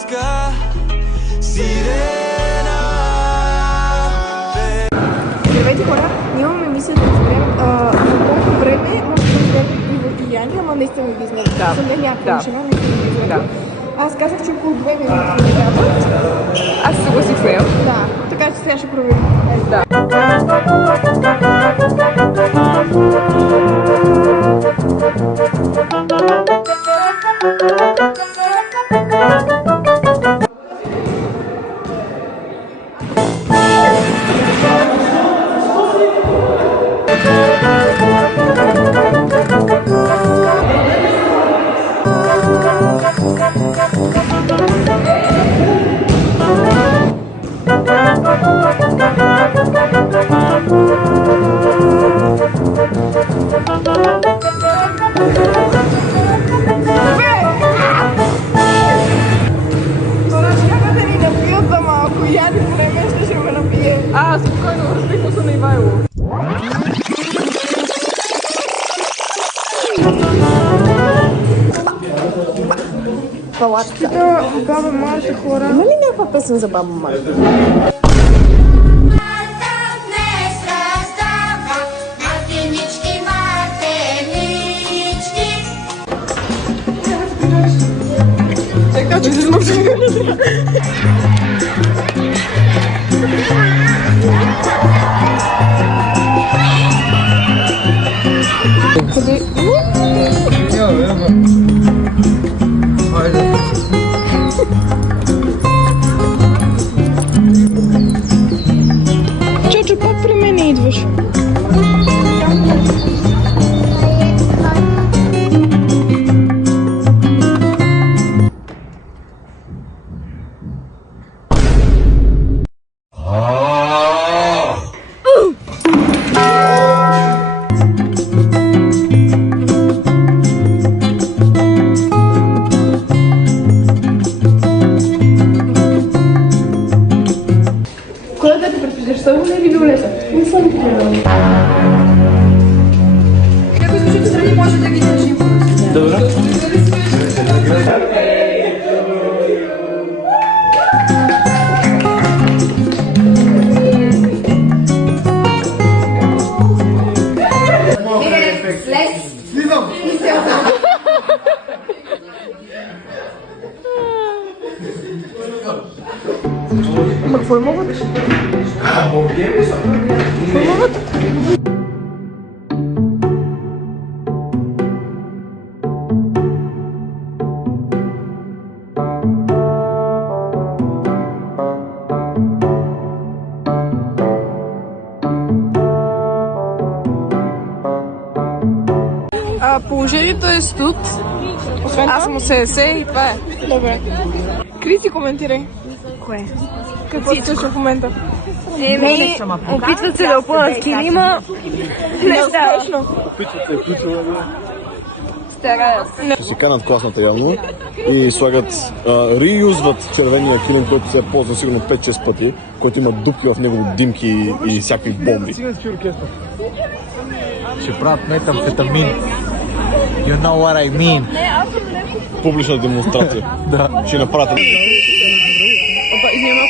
busca, sirena. Здравейте хора, ние имаме мисля да разберем на колко време може да разберем влияние, ама наистина ви знаете. Да. За мен някаква машина, наистина ви знаете. Да. Аз казах, че около 2 минути ми трябват. Аз се съгласих с нея. Да, така че сега ще проверим. Да. Спокойно, разбихме се на Ивайло. Палатката баба Марта хора. Има ли някаква песен за баба Марта? Така че се смъкши. Къде? Чочо, пак при мен идваш. Кое да те предпочиташ? Сълбана или виолета? Не съм гледала. Ако изключите страни, може да ги държим. Добре. Ама какво е могат? Какво могат? Положението е студ. Аз съм 80 и това е. Добре. Криси, коментирай. Кое? Какво се случва в момента? Опитват се да опълнат килима. Не става. Ще си канат класната явно и слагат, реюзват червения килим, който се е ползвал сигурно 5-6 пъти, който има дупки в него, димки и всякакви бомби. Ще правят метамфетамин. You know what I mean. Публична демонстрация. Да. Ще направят. Опа, изнимам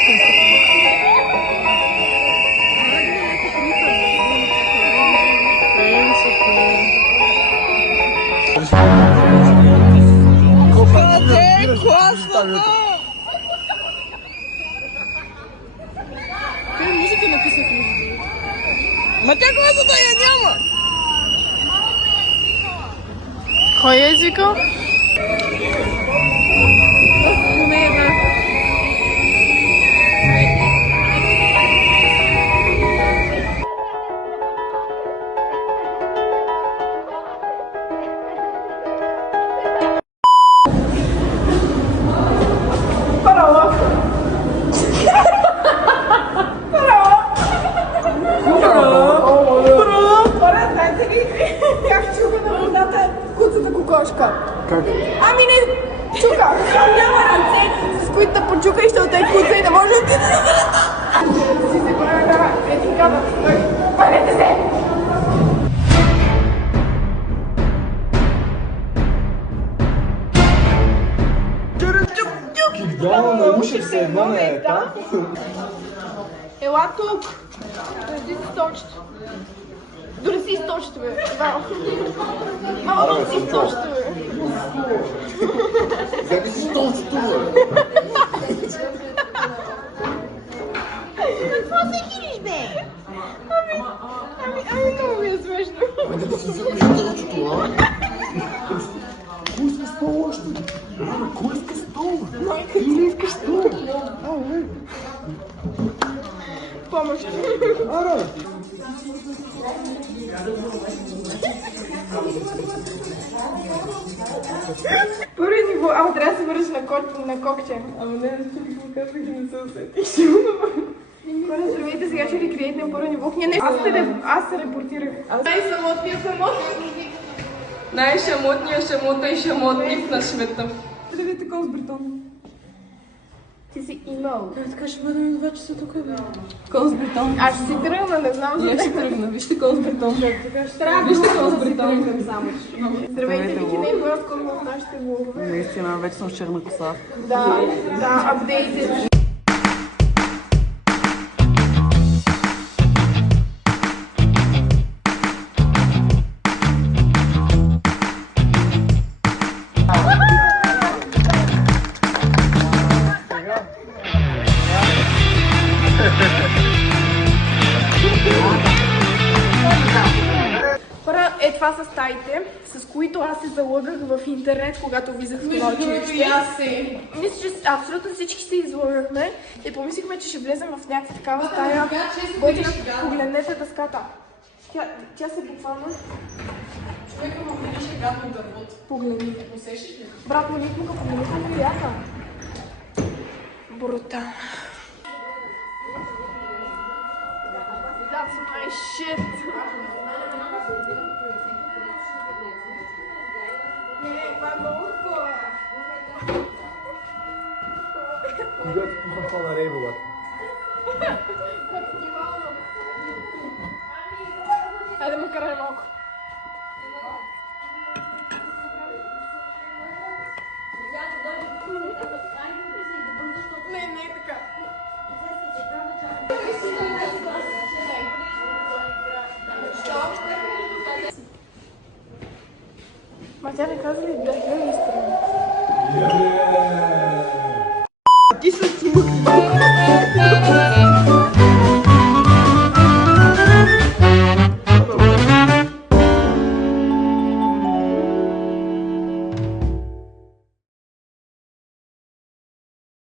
Къде класната? Къде музика написах? Ма тя класата я няма! Кой е езика? Как чука на водата куцата кокошка? Как? Ами не Идеално науших се едно на етап. Ела тук. Донеси си столчето. Донеси столчето, бе. Вау. Мама, донеси столчето, бе. Вземи си столчето, бе. Какво се хилиш, бе? Ами, много ми е смешно. Айде да си вземеш столчето, а? Кой иска стол още? Кой иска стол? Ти не искаш стол. Помощ. Ара! Първи ниво, трябва да се върнеш на кокче. Ама не, тук го казах и не се усетих. Хора, здравейте, сега ще рекрейтнем първо ниво. Аз се репортирах. Най-шамотният шамота и шамотник на света. Здравейте, Колсбритон. Ти си имал. Така ще бъдем 2 часа тук, бе. Колсбритон. Аз ще си тръгна, не знам за Я ще тръгна. Вижте Колсбритон. Вижте Колсбритон. Здравейте, Вики, не е гласка в нашите влогове. Наистина, вече съм с черна коса. Да, апдейтед. Това са стаите, с които аз се залъгах в интернет, когато влизах в това училище. Мисля, че абсолютно всички се излъгахме и помислихме, че ще влезем в някаква такава стая. Погледнете дъската. Тя се буквално... Човека му видиш брат му дървото. Погледни. Усещаш ли? Брат му никога погледнете кояка. Брутално. That's my shit. Когато пухам това на рейвола. Хайде ме карай малко. Не е така. Ма тя не каза ли да е истина? Ти с